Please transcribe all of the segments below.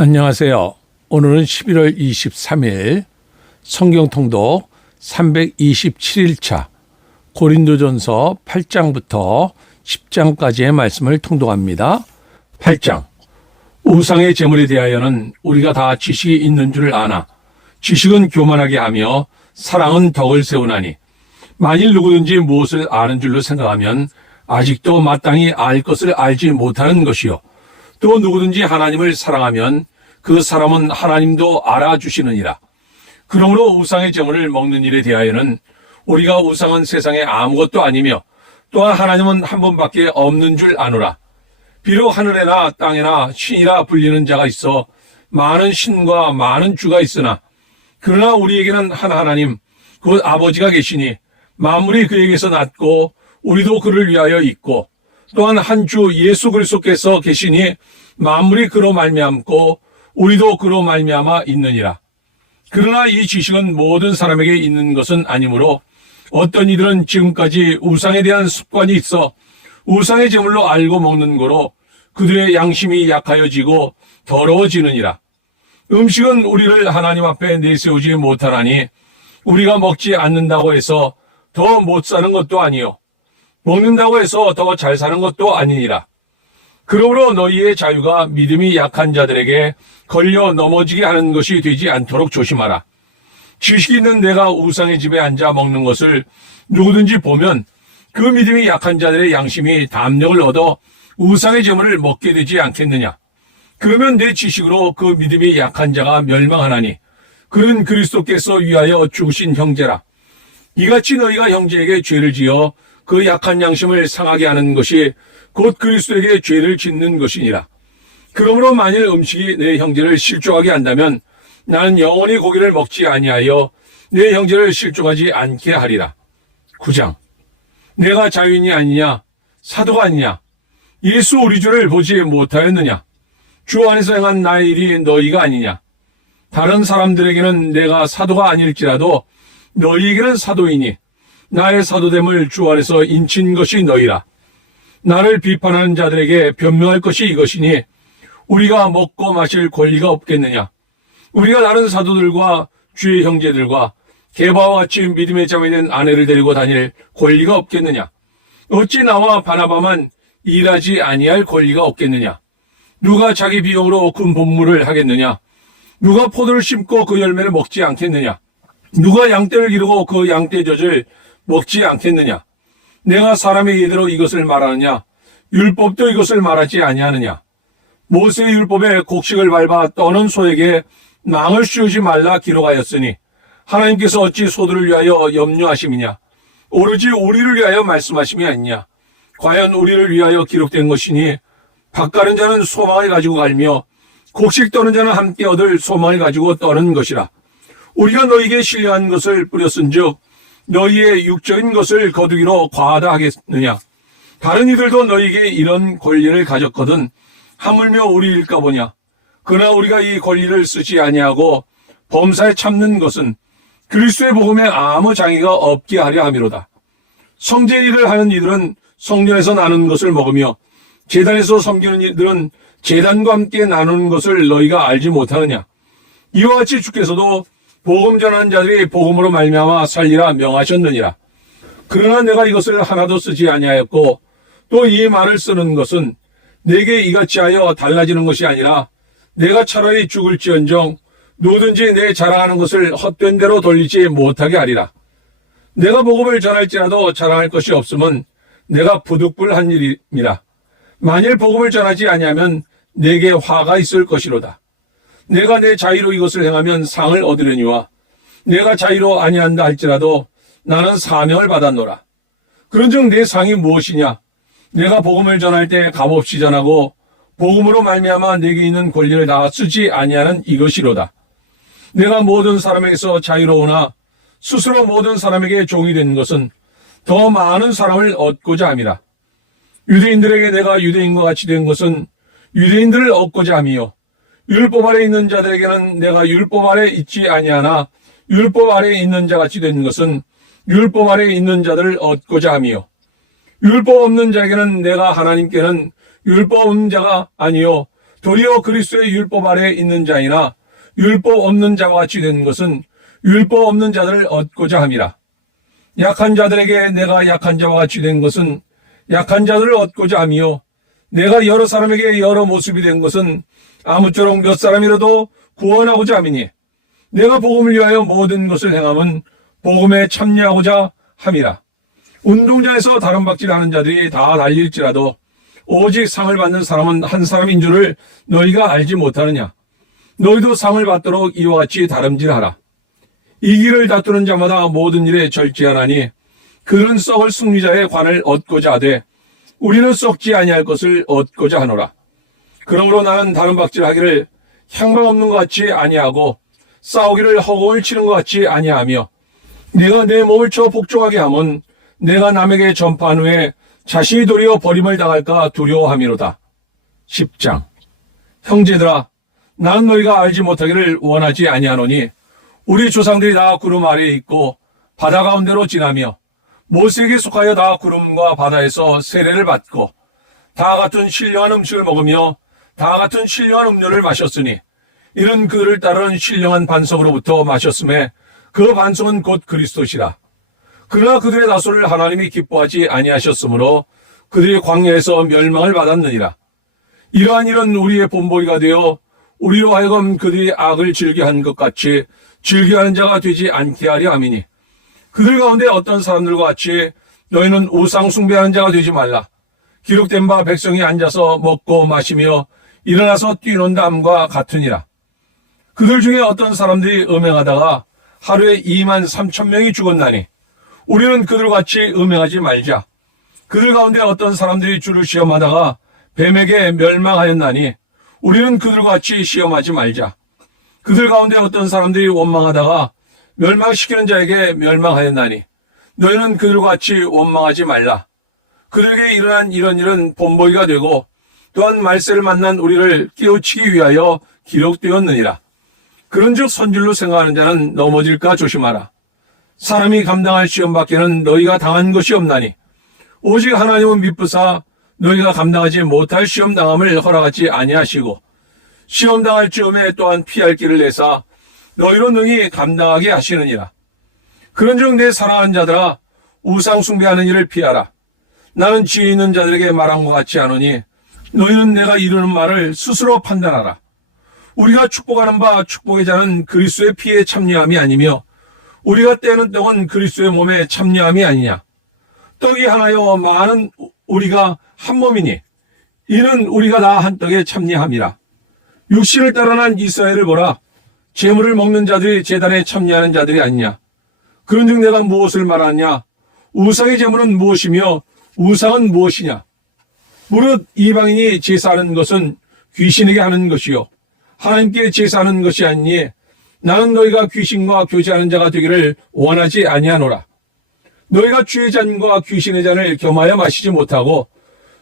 안녕하세요. 오늘은 11월 23일 성경통독 327일차 고린도전서 8장부터 10장까지의 말씀을 통독합니다. 8장. 우상의 제물에 대하여는 우리가 다 지식이 있는 줄 아나 지식은 교만하게 하며 사랑은 덕을 세우나니 만일 누구든지 무엇을 아는 줄로 생각하면 아직도 마땅히 알 것을 알지 못하는 것이요 또 누구든지 하나님을 사랑하면 그 사람은 하나님도 알아주시느니라. 그러므로 우상의 제물을 먹는 일에 대하여는 우리가 우상은 세상에 아무것도 아니며 또한 하나님은 한 분밖에 없는 줄 아노라. 비록 하늘에나 땅에나 신이라 불리는 자가 있어 많은 신과 많은 주가 있으나 그러나 우리에게는 한 하나님 곧 아버지가 계시니 만물이 그에게서 났고 우리도 그를 위하여 있고 또한 한 주 예수 그리스도께서 계시니 만물이 그로 말미암고 우리도 그로 말미암아 있느니라. 그러나 이 지식은 모든 사람에게 있는 것은 아니므로 어떤 이들은 지금까지 우상에 대한 습관이 있어 우상의 제물로 알고 먹는 거로 그들의 양심이 약하여지고 더러워지느니라. 음식은 우리를 하나님 앞에 내세우지 못하나니 우리가 먹지 않는다고 해서 더 못 사는 것도 아니요 먹는다고 해서 더 잘 사는 것도 아니니라. 그러므로 너희의 자유가 믿음이 약한 자들에게 걸려 넘어지게 하는 것이 되지 않도록 조심하라. 지식이 있는 내가 우상의 집에 앉아 먹는 것을 누구든지 보면 그 믿음이 약한 자들의 양심이 담력을 얻어 우상의 제물을 먹게 되지 않겠느냐. 그러면 내 지식으로 그 믿음이 약한 자가 멸망하나니 그는 그리스도께서 위하여 죽으신 형제라. 이같이 너희가 형제에게 죄를 지어 그 약한 양심을 상하게 하는 것이 곧 그리스도에게 죄를 짓는 것이니라. 그러므로 만일 음식이 내 형제를 실족하게 한다면 나는 영원히 고기를 먹지 아니하여 내 형제를 실족하지 않게 하리라. 9장. 내가 자유인이 아니냐 사도가 아니냐 예수 우리 주를 보지 못하였느냐 주 안에서 행한 나의 일이 너희가 아니냐. 다른 사람들에게는 내가 사도가 아닐지라도 너희에게는 사도이니 나의 사도됨을 주 안에서 인친 것이 너희라. 나를 비판하는 자들에게 변명할 것이 이것이니 우리가 먹고 마실 권리가 없겠느냐. 우리가 다른 사도들과 주의 형제들과 게바와 같이 믿음의 자매된 아내를 데리고 다닐 권리가 없겠느냐. 어찌 나와 바나바만 일하지 아니할 권리가 없겠느냐. 누가 자기 비용으로 큰 본물을 하겠느냐. 누가 포도를 심고 그 열매를 먹지 않겠느냐. 누가 양떼를 기르고 그 양떼젖을 먹지 않겠느냐. 내가 사람의 예대로 이것을 말하느냐. 율법도 이것을 말하지 아니하느냐. 모세의 율법에 곡식을 밟아 떠는 소에게 망을 씌우지 말라 기록하였으니 하나님께서 어찌 소들을 위하여 염려하심이냐. 오로지 우리를 위하여 말씀하심이 아니냐. 과연 우리를 위하여 기록된 것이니 밭가른 자는 소망을 가지고 갈며 곡식 떠는 자는 함께 얻을 소망을 가지고 떠는 것이라. 우리가 너희에게 신령한 것을 뿌렸은즉 너희의 육적인 것을 거두기로 과하다 하겠느냐. 다른 이들도 너희에게 이런 권리를 가졌거든 하물며 우리일까 보냐. 그러나 우리가 이 권리를 쓰지 아니하고 범사에 참는 것은 그리스도의 복음에 아무 장애가 없게 하려 함이로다. 성전 일을 하는 이들은 성전에서 나누는 것을 먹으며 제단에서 섬기는 이들은 제단과 함께 나누는 것을 너희가 알지 못하느냐. 이와 같이 주께서도 복음 전하는 자들이 복음으로 말미암아 살리라 명하셨느니라. 그러나 내가 이것을 하나도 쓰지 아니하였고 또 이 말을 쓰는 것은 내게 이같이 하여 달라지는 것이 아니라 내가 차라리 죽을지언정 누구든지 내 자랑하는 것을 헛된 대로 돌리지 못하게 하리라. 내가 복음을 전할지라도 자랑할 것이 없음은 내가 부득불한 일임이라. 만일 복음을 전하지 아니하면 내게 화가 있을 것이로다. 내가 내 자의로 이것을 행하면 상을 얻으려니와 내가 자의로 아니한다 할지라도 나는 사명을 받았노라. 그런즉 내 상이 무엇이냐. 내가 복음을 전할 때 값없이 전하고 복음으로 말미암아 내게 있는 권리를 다 쓰지 아니하는 이것이로다. 내가 모든 사람에게서 자유로우나 스스로 모든 사람에게 종이 된 것은 더 많은 사람을 얻고자 함이라. 유대인들에게 내가 유대인과 같이 된 것은 유대인들을 얻고자 함이요 율법 아래 있는 자들에게는 내가 율법 아래 있지 아니하나 율법 아래 있는 자같이 된 것은 율법 아래 있는 자들을 얻고자 함이요 율법 없는 자에게는 내가 하나님께는 율법 없는 자가 아니요 도리어 그리스도의 율법 아래 있는 자이나 율법 없는 자와 같이 된 것은 율법 없는 자들을 얻고자 함이라. 약한 자들에게 내가 약한 자와 같이 된 것은 약한 자들을 얻고자 함이요 내가 여러 사람에게 여러 모습이 된 것은 아무쪼록 몇 사람이라도 구원하고자 함이니 내가 복음을 위하여 모든 것을 행함은 복음에 참여하고자 함이라. 운동장에서 다른 박질하는 자들이 다 달릴지라도 오직 상을 받는 사람은 한 사람인 줄을 너희가 알지 못하느냐. 너희도 상을 받도록 이와 같이 다름질하라. 이 길을 다투는 자마다 모든 일에 절제하나니 그는 썩을 승리자의 관을 얻고자 하되 우리는 썩지 아니할 것을 얻고자 하노라. 그러므로 나는 다른 박질하기를 향방 없는 것 같이 아니하고 싸우기를 허공을 치는 것 같이 아니하며 내가 내 몸을 쳐 복종하게 하면 내가 남에게 전파한 후에 자신이 도리어 버림을 당할까 두려워함이로다. 10장. 형제들아, 나는 너희가 알지 못하기를 원하지 아니하노니 우리 조상들이 다 구름 아래에 있고 바다 가운데로 지나며 모세에게 속하여 다 구름과 바다에서 세례를 받고 다 같은 신령한 음식을 먹으며 다 같은 신령한 음료를 마셨으니 이는 그를 따르는 신령한 반석으로부터 마셨음에 그 반석은 곧 그리스도시라. 그러나 그들의 다수를 하나님이 기뻐하지 아니하셨으므로 그들이 광야에서 멸망을 받았느니라. 이러한 일은 우리의 본보기가 되어 우리로 하여금 그들이 악을 즐겨한 것 같이 즐겨하는 자가 되지 않게 하려 함이니 그들 가운데 어떤 사람들과 같이 너희는 우상 숭배하는 자가 되지 말라. 기록된 바 백성이 앉아서 먹고 마시며 일어나서 뛰논담과 같으니라. 그들 중에 어떤 사람들이 음행하다가 하루에 2만 3천 명이 죽었나니 우리는 그들같이 음행하지 말자. 그들 가운데 어떤 사람들이 주를 시험하다가 뱀에게 멸망하였나니 우리는 그들같이 시험하지 말자. 그들 가운데 어떤 사람들이 원망하다가 멸망시키는 자에게 멸망하였나니 너희는 그들같이 원망하지 말라. 그들에게 일어난 이런 일은 본보기가 되고 또한 말세를 만난 우리를 깨우치기 위하여 기록되었느니라. 그런즉 선질로 생각하는 자는 넘어질까 조심하라. 사람이 감당할 시험 밖에는 너희가 당한 것이 없나니 오직 하나님은 미쁘사 너희가 감당하지 못할 시험 당함을 허락하지 아니하시고 시험 당할 즈음에 또한 피할 길을 내사 너희로 능히 감당하게 하시느니라. 그런즉 내 사랑하는 자들아 우상 숭배하는 일을 피하라. 나는 지혜 있는 자들에게 말한 것 같지 않으니 너희는 내가 이르는 말을 스스로 판단하라. 우리가 축복하는 바 축복의 자는 그리스도의 피에 참여함이 아니며 우리가 떼는 떡은 그리스도의 몸에 참여함이 아니냐. 떡이 하나여 많은 우리가 한 몸이니 이는 우리가 다 한 떡에 참여함이라. 육신을 따라 난 이스라엘을 보라. 제물을 먹는 자들이 제단에 참여하는 자들이 아니냐. 그런즉 내가 무엇을 말하느냐. 우상의 제물은 무엇이며 우상은 무엇이냐. 무릇 이방인이 제사하는 것은 귀신에게 하는 것이요 하나님께 제사하는 것이 아니니 나는 너희가 귀신과 교제하는 자가 되기를 원하지 아니하노라. 너희가 주의 잔과 귀신의 잔을 겸하여 마시지 못하고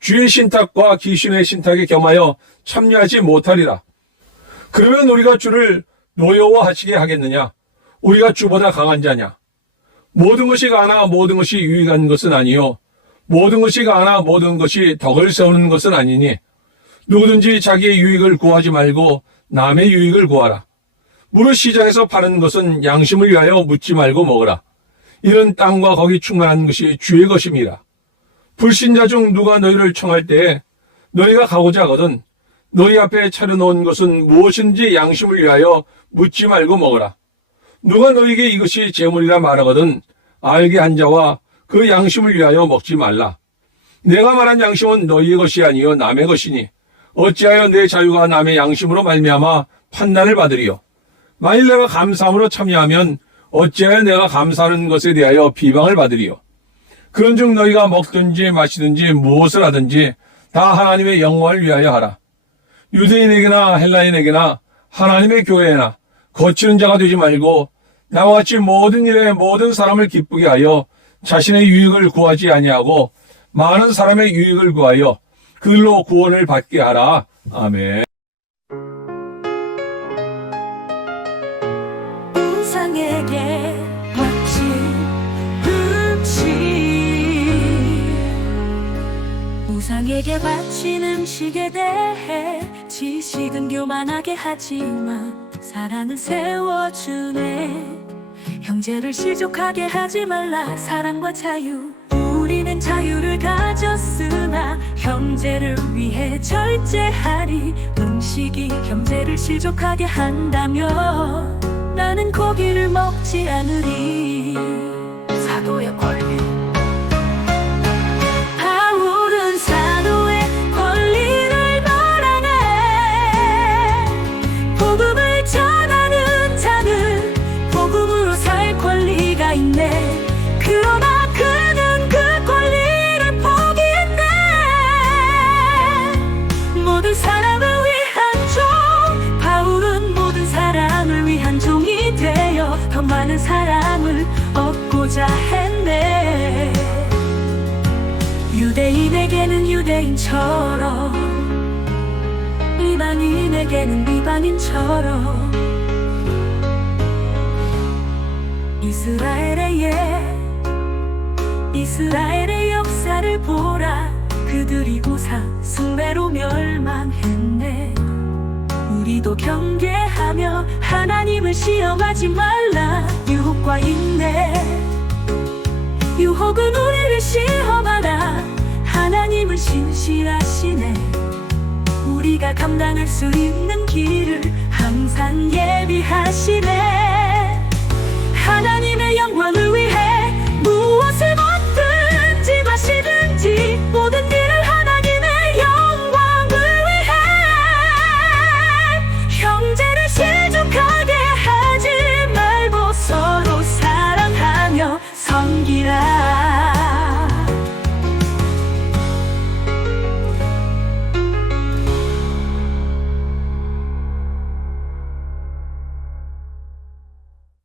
주의 신탁과 귀신의 신탁에 겸하여 참여하지 못하리라. 그러면 우리가 주를 노여워하시게 하겠느냐. 우리가 주보다 강한 자냐. 모든 것이 가나 모든 것이 유익한 것은 아니요 모든 것이 가나 모든 것이 덕을 세우는 것은 아니니 누구든지 자기의 유익을 구하지 말고 남의 유익을 구하라. 무릇 시장에서 파는 것은 양심을 위하여 묻지 말고 먹으라. 이는 땅과 거기 충만한 것이 주의 것임이라. 불신자 중 누가 너희를 청할 때에 너희가 가고자 하거든 너희 앞에 차려놓은 것은 무엇인지 양심을 위하여 묻지 말고 먹으라. 누가 너희에게 이것이 재물이라 말하거든 알게 한 자와 그 양심을 위하여 먹지 말라. 내가 말한 양심은 너희의 것이 아니요 남의 것이니 어찌하여 내 자유가 남의 양심으로 말미암아 판단을 받으리요. 만일 내가 감사함으로 참여하면 어찌하여 내가 감사하는 것에 대하여 비방을 받으리요. 그런즉 너희가 먹든지 마시든지 무엇을 하든지 다 하나님의 영광을 위하여 하라. 유대인에게나 헬라인에게나 하나님의 교회에나 거치는 자가 되지 말고 나와 같이 모든 일에 모든 사람을 기쁘게 하여 자신의 유익을 구하지 아니하고 많은 사람의 유익을 구하여 그들로 구원을 받게 하라. 아멘. 우상에게 바친 음식 우상에게 바친 음식에 대해 지식은 교만하게 하지만 사랑은 세워주네. 형제를 실족하게 하지 말라. 사랑과 자유, 우리는 자유를 가졌으나 형제를 위해 절제하리. 음식이 형제를 실족하게 한다면 나는 고기를 먹지 않으리. 사도의 권리. 바울은 사도의 권리를 말하네. 복음을 전하는 자는 복음으로 살 권리가 있네. 그러나 그는 그 권리를 포기했네. 모든 사람을 위한 종, 바울은 모든 사람을 위한 종이 되어 더 많은 사람을 얻고자 했네. 유대인에게는 유대인처럼, 이방인에게는 이방인처럼. 이스라엘의 역사를 보라. 그들이 우상 숭배로 멸망했네. 우리도 경계하며 하나님을 시험하지 말라. 유혹과 인내, 유혹은 우리를 시험하나 하나님은 신실하시네. 우리가 감당할 수 있는 길을 항상 예비하시네. 하나님의 영광을